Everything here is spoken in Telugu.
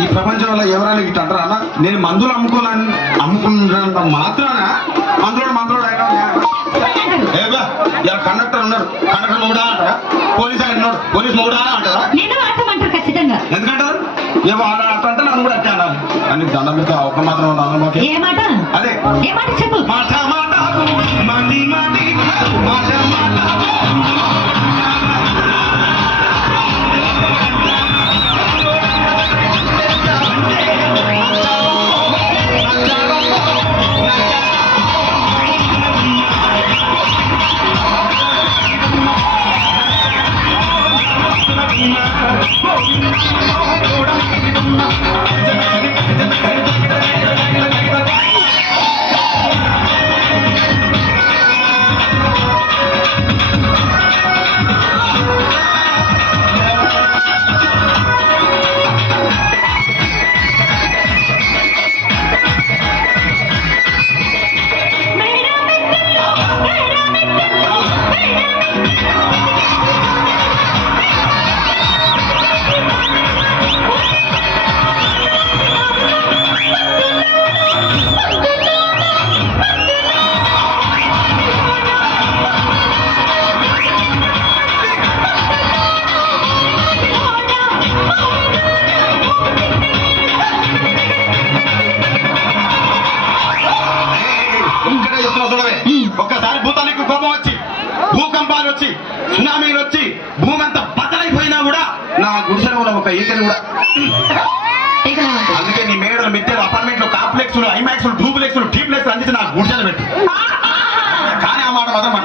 ఈ ప్రపంచంలో ఎవరైనా ఇట్లా అంటారా అన్న? నేను మందులు అమ్ముకున్నంత మాత్రాన మందులోడు అయినా ఇలా కండక్టర్ ఉన్నారు, కండక్టర్ మొగుడా అంటారా? పోలీస్ ఆయన ఉన్నాడు, పోలీస్ మొగుడా అంటారా? ఎందుకంటారు? ఏమో అలా అంటే నన్ను కూడా అట్టే అనాలి అని దండం మీద ఒక మాత్రం అదే చెప్పు. మాట మాట మాటి మాటి మాట మాట ఒక్కసారి భూతానికి కోపం వచ్చి భూకంపాలు వచ్చి సునామీలు వచ్చి భూమి అంతా బద్దలైపోయినా కూడా నా గుడిసెలో ఉన్న ఒక ఈకని కూడా అందుకే నీ మేడలు మిద్దెలు అపార్ట్మెంట్లు కాంప్లెక్స్లు ఐమాక్స్లు డూప్లెక్స్లు టీప్లెక్స్ అందించి నా గుడిసెలు పెట్టు. కానీ ఆ మాట మాత్రం మాట